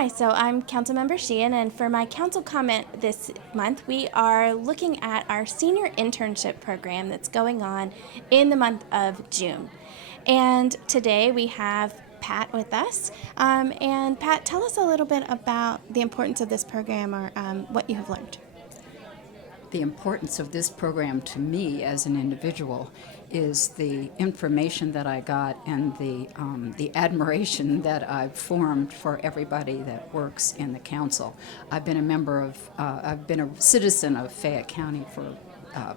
Hi, so I'm Councilmember Sheehan, and for my council comment this month, we are looking at our senior internship program that's going on in the month of June. And today we have Pat with us. And Pat, tell us a little bit about the importance of this program or what you have learned. The importance of this program to me as an individual is the information that I got and the admiration that I've formed for everybody that works in the council. I've been a citizen of Fayette County for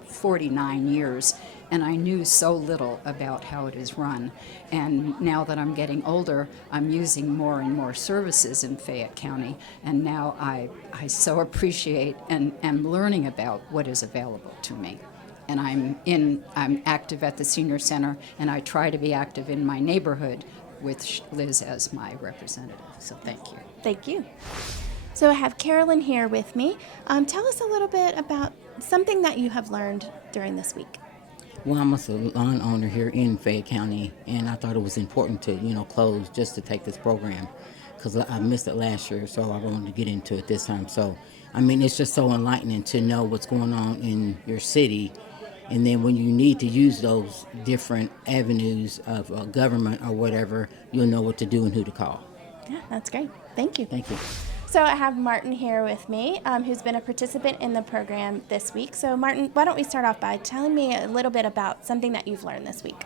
49 years, and I knew so little about how it is run. And now that I'm getting older, I'm using more and more services in Fayette County, and now I so appreciate and am learning about what is available to me. And I'm active at the senior center, and I try to be active in my neighborhood with Liz as my representative. So thank you. Thank you. So I have Carolyn here with me. Tell us a little bit about something that you have learned during this week. Well, I'm a salon owner here in Fayette County, and I thought it was important to, close just to take this program because I missed it last year, so I wanted to get into it this time. So, it's just so enlightening to know what's going on in your city, and then when you need to use those different avenues of government or whatever, you'll know what to do and who to call. Yeah, that's great. Thank you. Thank you. So I have Martin here with me, who's been a participant in the program this week. So Martin, why don't we start off by telling me a little bit about something that you've learned this week?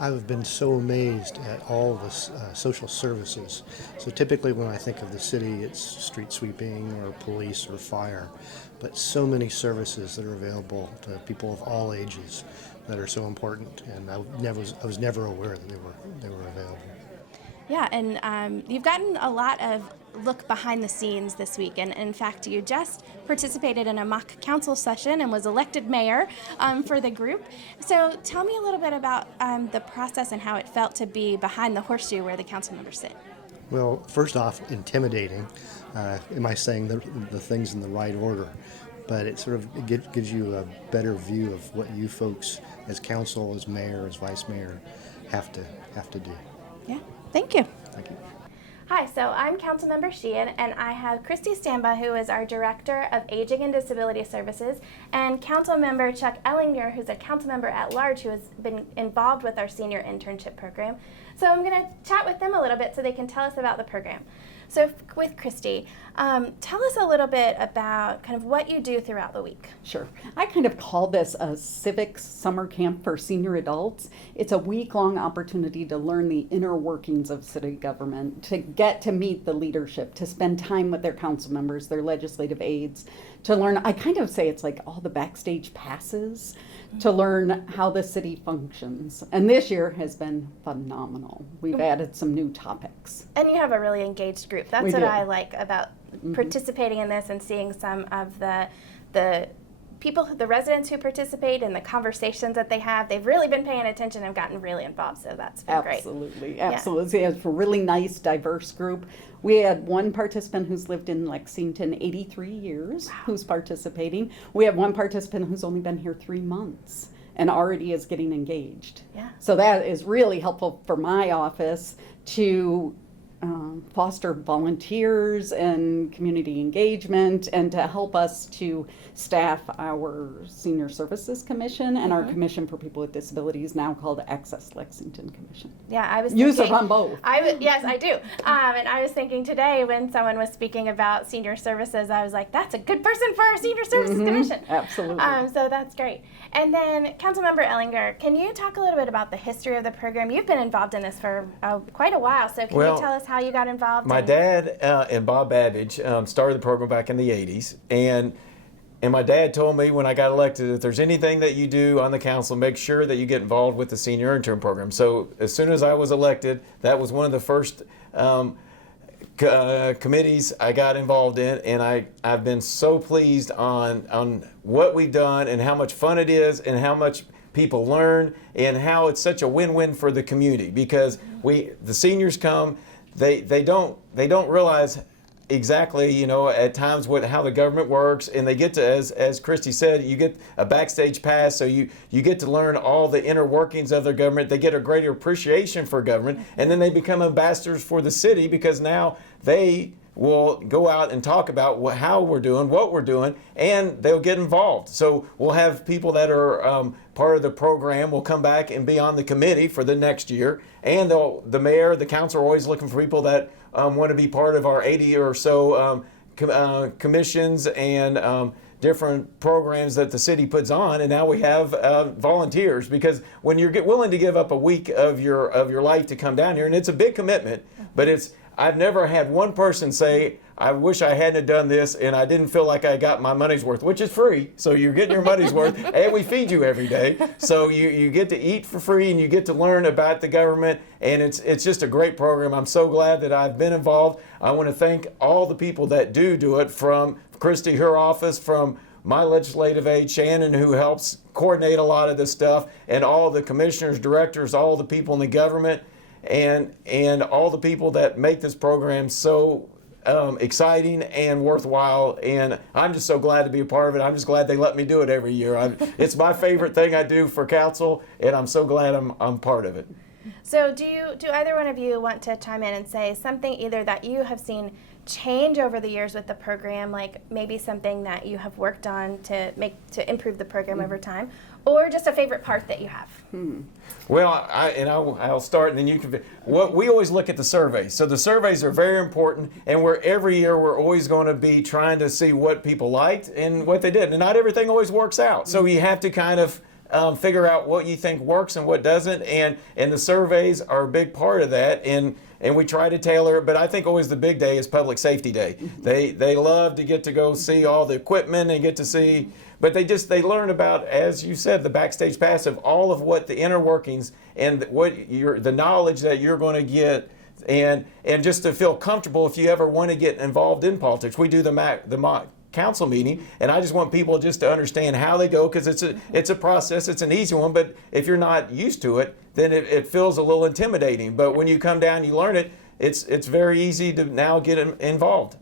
I've been so amazed at all the social services. So typically when I think of the city, it's street sweeping or police or fire, but so many services that are available to people of all ages that are so important, and I was never aware that they were available. Yeah, and you've gotten a lot of look behind the scenes this week, and in fact you just participated in a mock council session and was elected mayor for the group. So tell me a little bit about the process and how it felt to be behind the horseshoe where the council members sit. Well, first off, intimidating. Am I saying the things in the right order? But it sort of gives you a better view of what you folks as council, as mayor, as vice mayor have to do. Yeah, thank you. Thank you. Hi, so I'm Councilmember Sheehan, and I have Christy Stamba, who is our Director of Aging and Disability Services, and Councilmember Chuck Ellinger, who's a councilmember at large who has been involved with our senior internship program. So I'm going to chat with them a little bit so they can tell us about the program. So with Christy, tell us a little bit about kind of what you do throughout the week. Sure. I kind of call this a civics summer camp for senior adults. It's a week-long opportunity to learn the inner workings of city government, to get to meet the leadership, to spend time with their council members, their legislative aides, to learn, I kind of say it's like all the backstage passes, to learn how the city functions. And this year has been phenomenal. We've added some new topics. And you have a really engaged group. That's what I like about participating in this and seeing some of the people, the residents who participate and the conversations that they have. They've really been paying attention and gotten really involved, so that's been great. Absolutely. Yeah. It's a really nice, diverse group. We had one participant who's lived in Lexington 83 years who's participating. We have one participant who's only been here 3 months and already is getting engaged. Yeah. So that is really helpful for my office to foster volunteers and community engagement, and to help us to staff our Senior Services Commission and our Commission for People with Disabilities, now called Access Lexington Commission. Yeah, I was Use thinking, it on both. Yes, I do. And I was thinking today when someone was speaking about senior services, I was like, that's a good person for our Senior Services Commission. Absolutely. So that's great. And then Councilmember Ellinger, can you talk a little bit about the history of the program? You've been involved in this for quite a while, so can you tell us how you got involved? My dad and Bob Babbage started the program back in the 80s, and my dad told me when I got elected, if there's anything that you do on the council, make sure that you get involved with the senior intern program. So as soon as I was elected, that was one of the first committees I got involved in, and I've been so pleased on what we've done and how much fun it is and how much people learn and how it's such a win-win for the community, because the seniors come, they don't realize exactly, at times how the government works, and they get to, as Christy said, you get a backstage pass, so you get to learn all the inner workings of their government. They get a greater appreciation for government, and then they become ambassadors for the city, because now they will go out and talk about how we're doing, what we're doing, and they'll get involved. So we'll have people that are part of the program will come back and be on the committee for the next year, and the mayor, the council are always looking for people that want to be part of our 80 or so commissions and different programs that the city puts on. And now we have volunteers, because when you're willing to give up a week of your life to come down here, and it's a big commitment, but I've never had one person say, I wish I hadn't done this and I didn't feel like I got my money's worth, which is free. So you're getting your money's worth, and we feed you every day. So you get to eat for free, and you get to learn about the government, and it's just a great program. I'm so glad that I've been involved. I want to thank all the people that do it, from Christy, her office, from my legislative aide, Shannon, who helps coordinate a lot of this stuff, and all the commissioners, directors, all the people in the government, and all the people that make this program so exciting and worthwhile. And I'm just so glad to be a part of it. I'm just glad they let me do it every year. It's my favorite thing I do for council, and I'm so glad I'm part of it. So do either one of you want to chime in and say something either that you have seen change over the years with the program, like maybe something that you have worked on to improve the program over time, or just a favorite part that you have? Well, I'll start, and then you can. We always look at the surveys. So the surveys are very important, and every year we're always going to be trying to see what people liked and what they didn't. And not everything always works out. So you have to kind of figure out what you think works and what doesn't, and the surveys are a big part of that. And we try to tailor it, but I think always the big day is Public Safety Day. They love to get to go see all the equipment and get to see, but they learn about, as you said, the backstage pass of all of what the inner workings and the knowledge that you're going to get, and just to feel comfortable if you ever want to get involved in politics. We do the mock council meeting, and I just want people just to understand how they go, because it's a process. It's an easy one, but if you're not used to it, then it feels a little intimidating. But when you come down, you learn it. It's very easy to now get involved.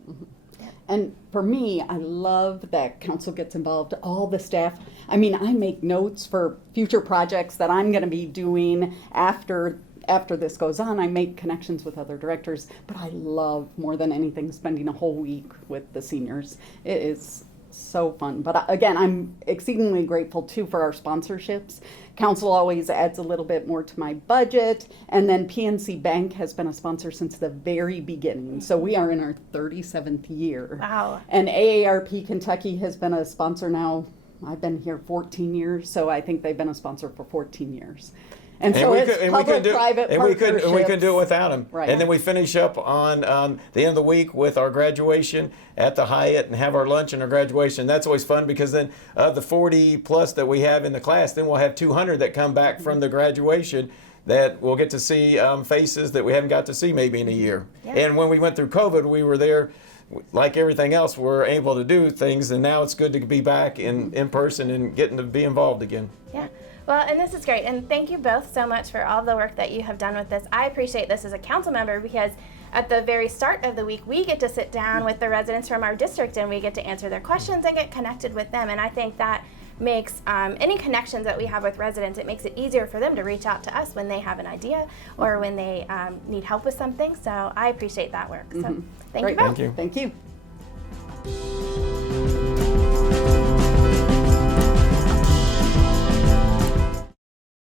And for me, I love that council gets involved, all the staff. I mean, I make notes for future projects that I'm going to be doing after this goes on. I make connections with other directors, but I love more than anything spending a whole week with the seniors. It is so fun. But again, I'm exceedingly grateful too for our sponsorships. Council always adds a little bit more to my budget, and then PNC Bank has been a sponsor since the very beginning. So we are in our 37th year. Wow. And AARP Kentucky has been a sponsor now. I've been here 14 years, so I think they've been a sponsor for 14 years. And so it's public-private partnerships. And we couldn't do it without them. Right. And then we finish up on the end of the week with our graduation at the Hyatt and have our lunch and our graduation. That's always fun, because then the 40 plus that we have in the class, then we'll have 200 that come back from the graduation that we'll get to see faces that we haven't got to see maybe in a year. Yeah. And when we went through COVID, we were there. Like everything else, we're able to do things, and now it's good to be back in person and getting to be involved again. Yeah. Well, and this is great, and thank you both so much for all the work that you have done with this. I appreciate this as a council member, because at the very start of the week, we get to sit down with the residents from our district, and we get to answer their questions and get connected with them. And I think that makes any connections that we have with residents, it makes it easier for them to reach out to us when they have an idea or when they need help with something. So I appreciate that work. So thank you both. Thank you. Thank you.